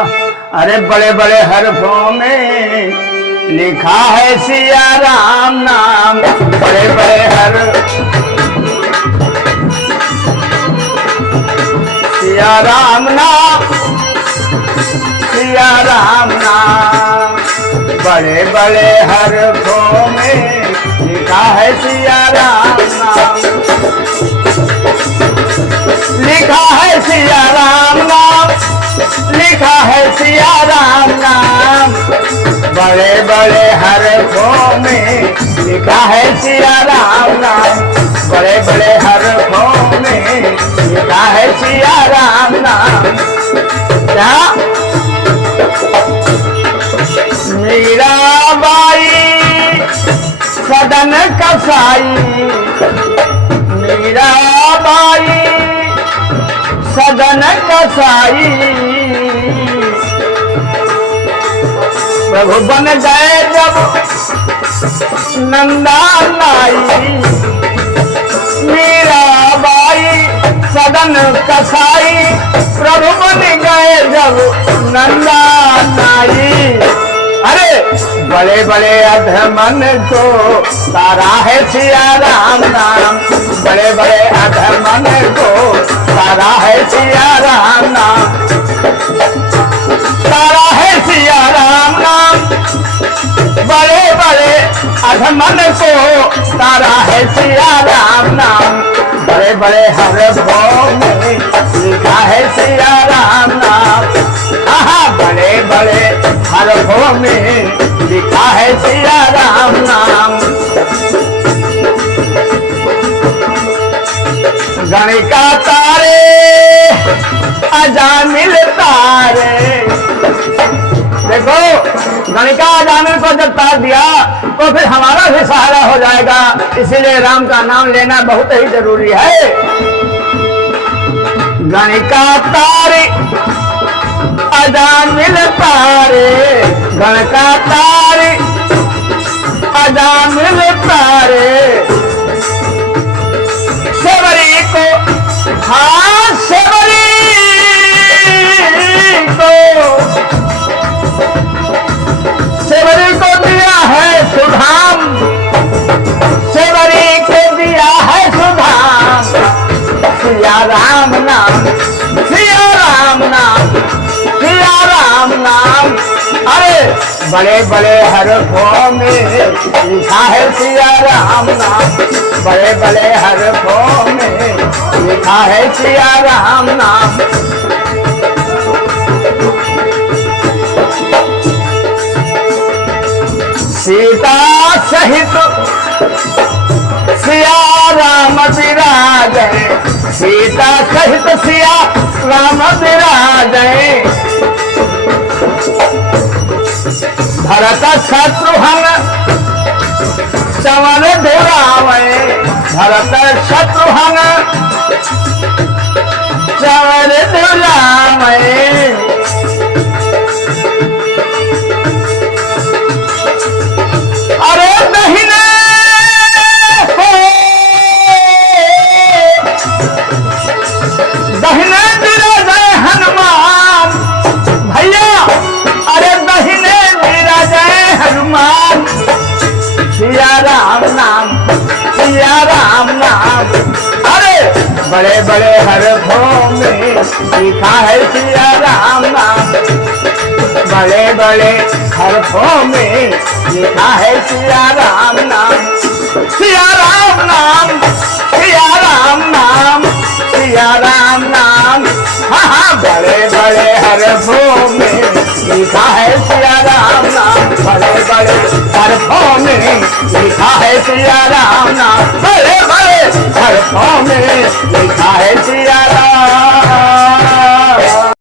अरे बड़े बड़े हरफों में लिखा है सिया राम नाम। बड़े बड़े सिया राम नाम, सिया राम नाम। बड़े बड़े हरफों में लिखा है सिया राम नाम। लिखा है सिया राम नाम, लिखा है सिया राम नाम। बड़े बड़े हरफों में लिखा है सिया राम नाम। बड़े बड़े हरफों में लिखा है सिया राम नाम। क्या मीराबाई सदन कसाई, मीराबाई सदन कसाई। प्रभु बन गए जब नंदा नाई, मीराबाई सदन कसाई। प्रभु बन गए जब नंदा नाई। अरे बड़े बड़े अधमन को तारा है सिया राम नाम। बड़े बड़े अधमन को तारा है सिया राम नाम। तारा है सिया राम नाम। बड़े बड़े अधमन को तारा है सिया राम नाम। बड़े बड़े हरफों में लिखा है सिया राम नाम। आहा बड़े बड़े हरफों में लिखा है सिया राम नाम। गणिका तारे अजामिल तारे। देखो गणिका अजामिल को जब तार दिया तो फिर हमारा भी सहारा हो जाएगा। इसीलिए राम का नाम लेना बहुत ही जरूरी है। गणिका तारे अजामिल तारे, गणिका तारे अजामिल तारे। सेवरी को हाँ सेवरी को, सेवरी को दिया है सुधाम। सेवरी को दिया है सुधाम। सिया राम नाम, सिया राम नाम, सिया राम नाम। अरे बड़े बड़े हरफों में लिखा है सिया राम नाम। बड़े बड़े हरफों में लिखा है सिया राम नाम। सीता सहित सिया राम विराजे। सीता सहित सिया राम विराजे। भरत शत्रुघ्न चवन धुरावे। भरत शत्रुघ्न चवन धुरावे। अरे दहिने को दहिने विराजय हनुमान। भैया अरे दहिने विराजय हनुमान। सिया राम नाम, सिया राम नाम। अरे बड़े बड़े हरफों में लिखा है सिया राम नाम। बड़े बड़े हरफों में लिखा है सिया राम नाम। सिया राम नाम, सिया राम नाम, सिया राम नाम। हाँ बड़े बड़े हरफों में लिखा है सिया राम नाम। बड़े बड़े हरफों में लिखा है सिया राम नाम। बड़े बड़े हरफों में लिखा है सिया राम।